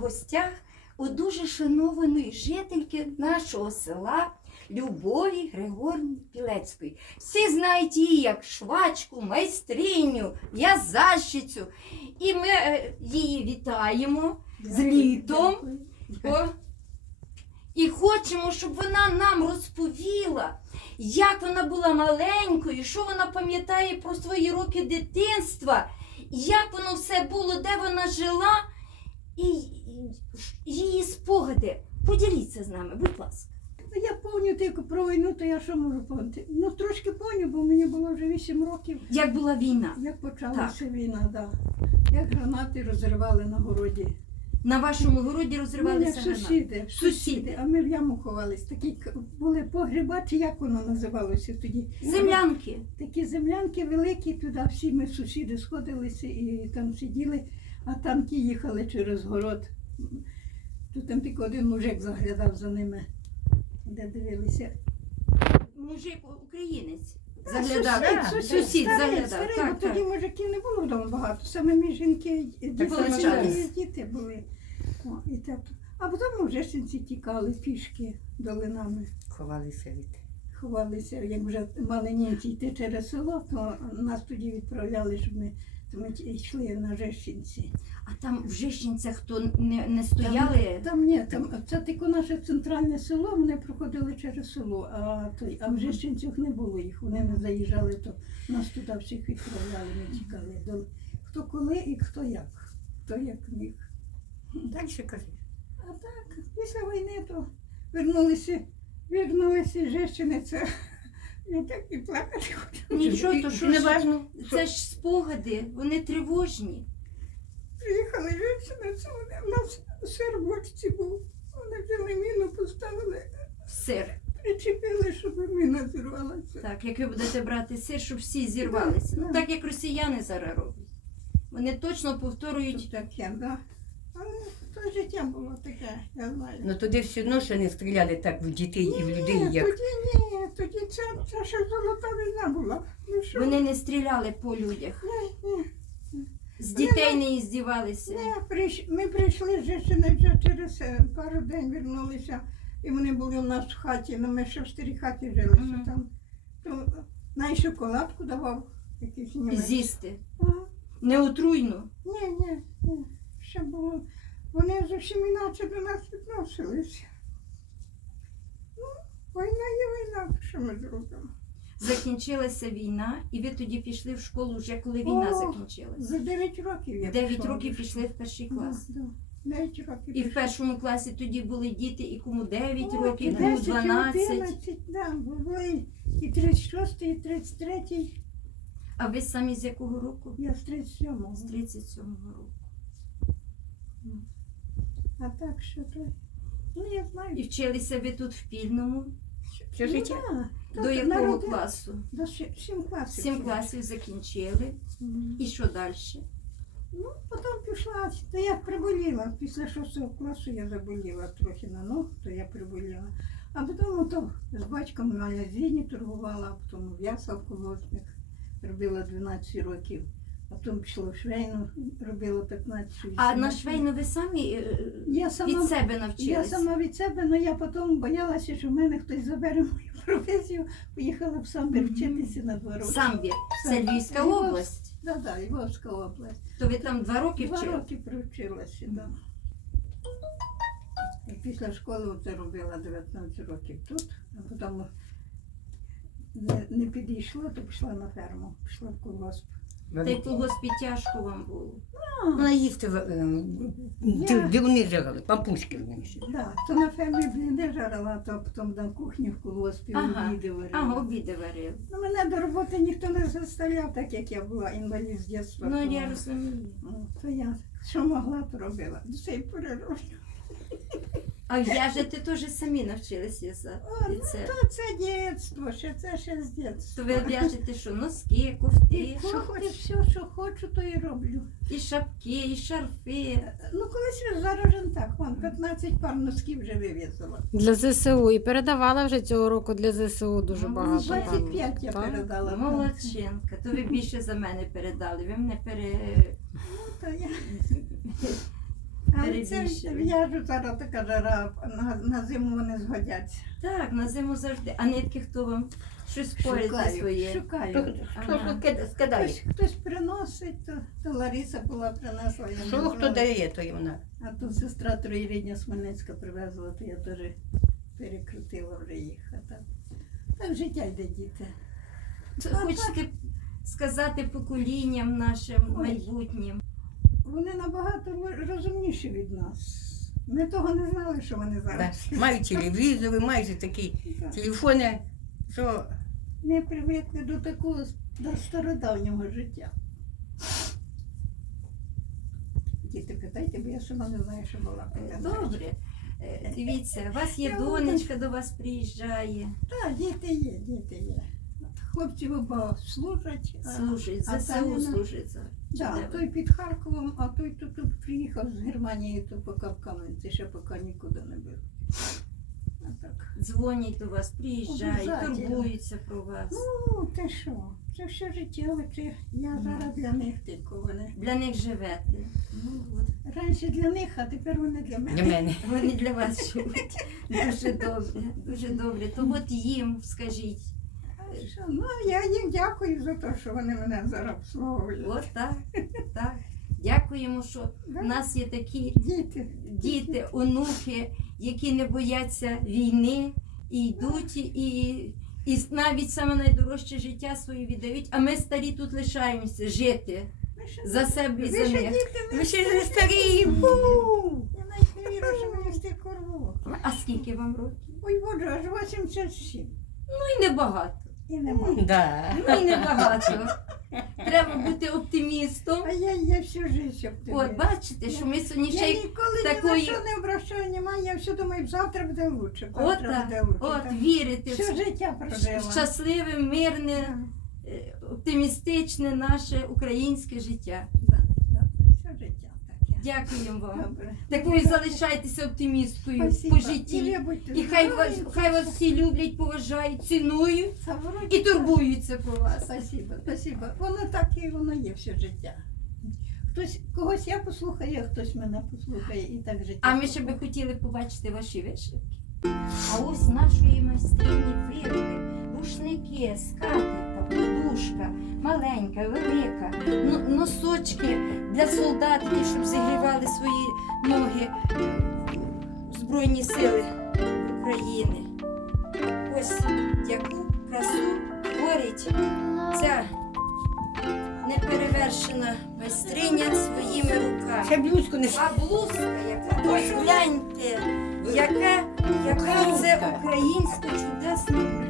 гостях у дуже шанованої жительки нашого села Любові Григорівни Пілецької. Всі знають її як швачку, майстриню, в'язальщицю. І ми е, її вітаємо з літом. І хочемо, щоб вона нам розповіла, як вона була маленькою, що вона пам'ятає про свої роки дитинства, як воно все було, де вона жила, і і її спогади. Поділіться з нами, будь ласка. Ну, Я пам'ятаю тільки про війну, то я що можу пам'ятати? Ну трошки пам'ятаю, бо мені було вже 8 років, Як була війна? як почалася війна, да. Як гранати розривали на городі. На вашому городі розривалися гранати? сусіди, Сусіди. а ми в яму ховались. Такі були погреба, чи як воно називалося тоді? Землянки. Такі землянки великі, туди всі ми сусіди сходилися і там сиділи, а танки їхали через город. Тут там тільки один мужик заглядав за ними, де дивилися. Мужик українець. Заглядав. Сусід, Сусід, сусід, старий, заглядав. старий, Так, бо тоді мужиків не було вдома багато. Саме ми жінки, діти, діти, діти були. О, і так. А потім вже синці тікали пішки долинами. Ховалися від. Ховалися, як вже мали німці йти через село, то нас тоді відправляли, щоб ми, то ми йшли на Жещинці. А там в Жищенцях хто не, не стояли? Там ні, там це тільки наше центральне село, вони проходили через село, а, той, а в Жещинцях не було їх, вони не заїжджали, то нас туди всіх відправляли, ми тікали. До- Хто коли і хто як, хто як міг. Далі кажи. А так, після війни то вернулися, вернулися з Жещини, це я так і плакати хочу. Нічого, то що не важно. це ж спогади, вони тривожні. Приїхали Жещини, це вони, у нас сир в бочці був. Вони взяли міну, поставили, Сир. причепили, щоб міна зірвалася. Так, як ви будете брати сир, щоб всі зірвалися. Ну, Да. так як росіяни зараз роблять. Вони точно повторюють. таке, да. Але то життя було таке, я знаю. Ну туди все одно ще не стріляли так в дітей і в людей, Ні, як. тоді ні, тоді це, це ще золота війна була. Ну що? Вони не стріляли по людях. Ні, ні. З дітей не іздівалися. Ні, прийш... Ми прийшли з Жечини вже через е, пару день вернулися, і вони були у нас в хаті, ну ми ще в старій хаті жили, Мгм. що там. То най шоколадку давав якийсь німець. З'їсти. Ага. Неотруйно. Ні, ні, ні. Ще було. Вони зовсім іначе до нас відносилися. Ну, війна є війна, що ми зробимо. Закінчилася війна, і ви тоді пішли в школу вже коли війна О, закінчилася. За 9 років я Дев'ять пішла років пішли в перший клас. Да, да. 9 років І в пішла. першому класі тоді були діти, і кому 9 Ой, років, і кому 10, і 12. 11, да, були і 36, і 33, А ви самі з якого року? я з 37-го. З 37-го року. А так, що то? Ну, я знаю. І вчилися ви тут в Пільному. Все життя. Ну, да, До так, якого народи- класу? До 7 класів. Сім класів закінчили. Мгм. І що далі? Ну, потім пішла, то я приболіла. Після шостого класу я заболіла трохи на ногу, то я приболіла. А потім то з батьком на магазині торгувала, а потім в'ясла в колгоспник, робила 12 років. Потім пішла в швейну, робила 15 А на швейну ви самі е, Я сама- від себе Я сама від себе, але я потім боялася, що в мене хтось забере мою професію. Поїхала в самбір Мгм. вчитися на два роки. Самбір. Це Самбір. Львівська Львов- область. Да, да, Львовська область. То ви там два роки Два вчили? роки привчилася, да. І після школи оце робила 19 років тут, а потім не, не підійшло, то пішла на ферму, пішла в колгосп. Та й в колгоспі тяжко вам було. Ну, їсти, е, де вони жили, пампушки вони ще. Да, то на фермі бліни жарила, то потім на кухні в колгоспі Ага. обіди варила. Ага, обіди варили. Ну, мене до роботи ніхто не заставляв, так як я була інвалід з дитинства. Ну, я розумію. Ну, то я що могла, то робила. До цієї пори роблю. А в'яжете теж самі навчилися в'язати. О, І ну, це. то це дитинство, ще це ще з То ви в'яжете що? Носки, І кофти, кофти, шапки, все, що хочу, то і роблю. і шапки, і шарфи. Ну, колись зараз вже не так, вон, 15 пар носків вже вив'язала. Для ЗСУ і передавала вже цього року для ЗСУ дуже Ну, багато. 25 я Так? передала. Молодчинка. То ви більше за мене передали. Ви мене пере... Ну, то я. Але це перебільшили. в'яжу зараз така жара, на, на зиму вони згодяться. Так, на зиму завжди. А нитки хто вам? Щось поряд своє. шукаю. Хто хто Ага. скидає? Хтось, хтось приносить, то, то Лариса була принесла. я не Що хто дає, то й вона. А то сестра троєрідня з Хмельницька привезла, то я теж перекрутила вже їх. А так, так життя йде діти. Хочете сказати поколінням нашим Ой. майбутнім? Вони набагато розумніші від нас. Ми того не знали, що вони Да. зараз. Мають телевізори, мають такі Так. телефони, що Не привикли до такого до стародавнього життя. Діти, питайте, бо я сама не знаю, що була. Добре. Е, Дивіться, у вас є Я донечка, до вас приїжджає, Так, діти є, діти є. Хлопці оба служать. а- служить, а ЗСУ Таня- служить. за- Да, той під Харковом, а той тут, тут приїхав з Германії, то поки в Кам'янці, ще поки нікуди не був. А так. Дзвонять до вас, приїжджають, Обов'язательно. турбуються про вас. Ну, те що? Це все життя, оце я зараз для них тільки вони. Для них живете. Ну, от. Раніше для них, а тепер вони для мене. для мене. Вони для вас живуть. Дуже добре, дуже добре. То от їм скажіть. Що? Ну, я їм дякую за те, що вони мене зараз обслуговують. От так, так. Дякуємо, що Да? в нас є такі Діти. діти, онуки, які не бояться війни і йдуть, і, і навіть саме найдорожче життя своє віддають, а ми старі тут лишаємося жити за себе і за них. Ви ще не старі. Бу! Я навіть не вірю, що мені стільки років. А скільки вам років? Ой, боже, аж 87. Ну і небагато. І нема. Да. Ну і небагато. Треба бути оптимістом. А я, я всю життя. оптиміст. От бачите, що ми сьогодні ще Я й ніколи ні на що не обращаю внимання, я все думаю, завтра буде лучше, От завтра так, буде лучше. от Так. вірити Все в життя прожила. щасливе, мирне, е, оптимістичне наше українське життя. да, да, все життя таке. Дякуємо вам. Добре. Такою залишайтеся оптимісткою Спасибо. по житті. І, хай вас, хай вас всі люблять, поважають, цінують і турбуються про вас. Спасибо, спасибо. Воно так і воно є все життя. Хтось когось я послухаю, а хтось мене послухає і так життя. А ми ще би хотіли побачити ваші вишивки. А ось нашої майстрині вироби, рушники, скатерть, подушка, маленька, велика, носочки для солдатів, щоб зігрівали свої ноги в Збройні сили України. Ось яку красу творить ця неперевершена майстриня своїми руками. Ще блюзку не А блузка, яка ось гляньте, яка, яка це Українська. чудесна